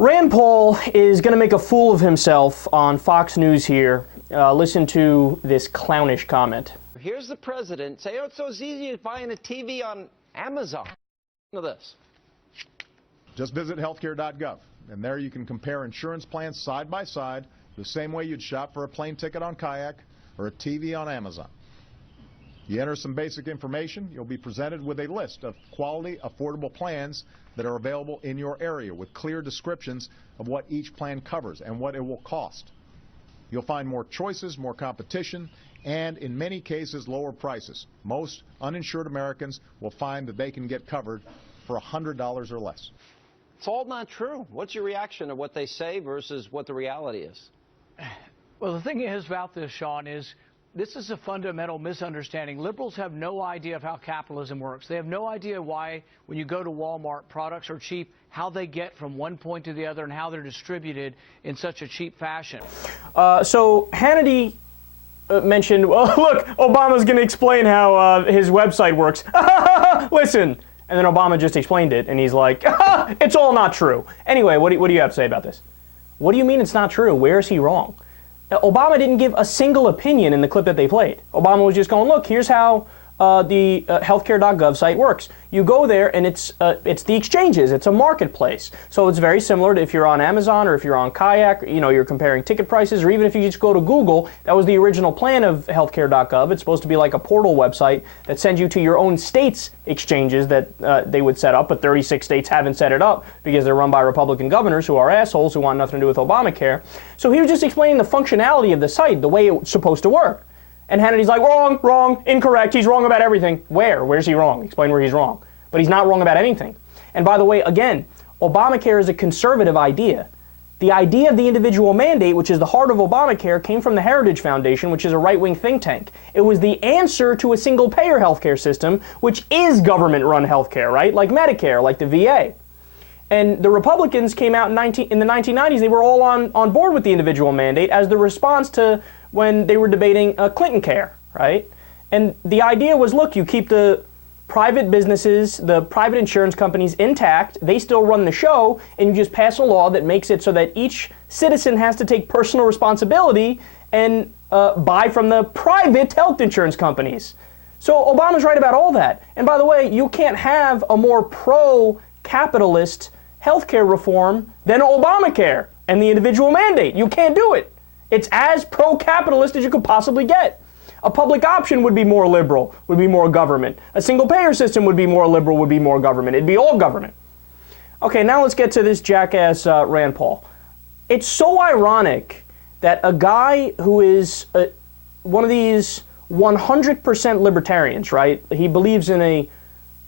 Rand Paul is going to make a fool of himself on Fox News here. Listen to this clownish comment. Here's the president say, oh, it's so easy as buying a TV on Amazon. Listen to this. Just visit healthcare.gov, and there you can compare insurance plans side by side the same way you'd shop for a plane ticket on Kayak or a TV on Amazon. You enter some basic information, you'll be presented with a list of quality, affordable plans that are available in your area with clear descriptions of what each plan covers and what it will cost. You'll find more choices, more competition, and in many cases, lower prices. Most uninsured Americans will find that they can get covered for $100 or less. It's all not true. What's your reaction to what they say versus what the reality is? Well, the thing is about this, Sean, is this is a fundamental misunderstanding. Liberals have no idea of how capitalism works. They have no idea why, when you go to Walmart, products are cheap, how they get from one point to the other, and how they're distributed in such a cheap fashion. So Hannity mentioned, well, look, Obama's going to explain how his website works. Listen. And then Obama just explained it, and he's like, it's all not true. Anyway, what do you have to say about this? What do you mean it's not true? Where is he wrong? Obama didn't give a single opinion in the clip that they played. Obama was just going, look, here's how the healthcare.gov site works. You go there, and it's the exchanges. It's a marketplace. So it's very similar to if you're on Amazon or if you're on Kayak, you know, you're comparing ticket prices, or even if you just go to Google. That was the original plan of healthcare.gov. It's supposed to be like a portal website that sends you to your own state's exchanges that they would set up, but 36 states haven't set it up because they're run by Republican governors who are assholes who want nothing to do with Obamacare. So he was just explaining the functionality of the site, the way it's supposed to work. And Hannity's like, wrong, incorrect, he's wrong about everything. Where's he wrong? Explain where he's wrong. But he's not wrong about anything. And by the way, again, Obamacare is a conservative idea. The idea of the individual mandate, which is the heart of Obamacare, came from the Heritage Foundation, which is a right-wing think tank. It was the answer to a single-payer healthcare system, which is government-run healthcare, right? Like Medicare, like the VA. And the Republicans came out in the 1990s, they were all on board with the individual mandate as the response to when they were debating Clinton care, right? And the idea was, look, you keep the private businesses, the private insurance companies intact, they still run the show, and you just pass a law that makes it so that each citizen has to take personal responsibility and buy from the private health insurance companies. So Obama's right about all that. And by the way, you can't have a more pro-capitalist healthcare reform than Obamacare and the individual mandate. You can't do it. It's as pro-capitalist as you could possibly get. A public option would be more liberal, would be more government. A single-payer system would be more liberal, would be more government. It'd be all government. Okay, now let's get to this jackass Rand Paul. It's so ironic that a guy who is one of these 100% libertarians, right? He believes in a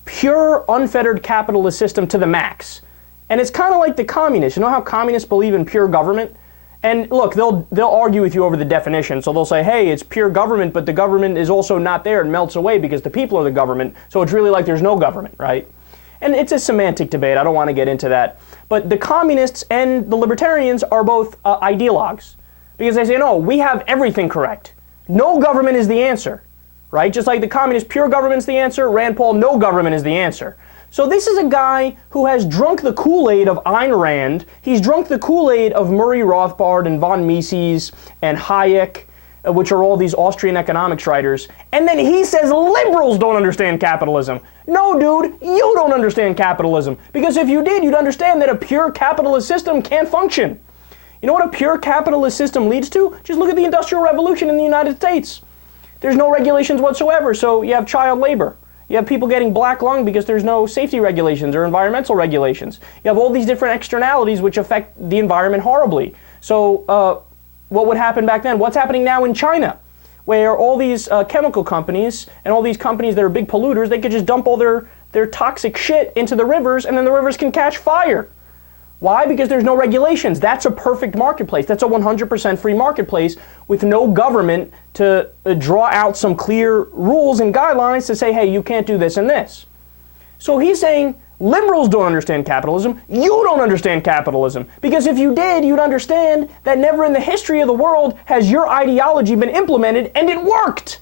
pure, unfettered capitalist system to the max. And it's kind of like the communists. You know how communists believe in pure government? And look, they'll argue with you over the definition. So they'll say, hey, it's pure government, but the government is also not there and melts away because the people are the government. So it's really like there's no government, right? And it's a semantic debate. I don't want to get into that. But the communists and the libertarians are both ideologues because they say, no, we have everything correct. No government is the answer, right? Just like the communist, pure government's the answer. Rand Paul, no government is the answer. So this is a guy who has drunk the Kool-Aid of Ayn Rand. He's drunk the Kool-Aid of Murray Rothbard and von Mises and Hayek, which are all these Austrian economics writers. And then he says liberals don't understand capitalism. No, dude, you don't understand capitalism. Because if you did, you'd understand that a pure capitalist system can't function. You know what a pure capitalist system leads to? Just look at the Industrial Revolution in the United States. There's no regulations whatsoever, so you have child labor. You have people getting black lung because there's no safety regulations or environmental regulations. You have all these different externalities which affect the environment horribly. So what would happen back then? What's happening now in China, where all these chemical companies and all these companies that are big polluters, they could just dump all their toxic shit into the rivers and then the rivers can catch fire. Why? Because there's no regulations. That's a perfect marketplace. That's a 100% free marketplace with no government to draw out some clear rules and guidelines to say, hey, you can't do this and this. So he's saying liberals don't understand capitalism. You don't understand capitalism. Because if you did, you'd understand that never in the history of the world has your ideology been implemented and it worked.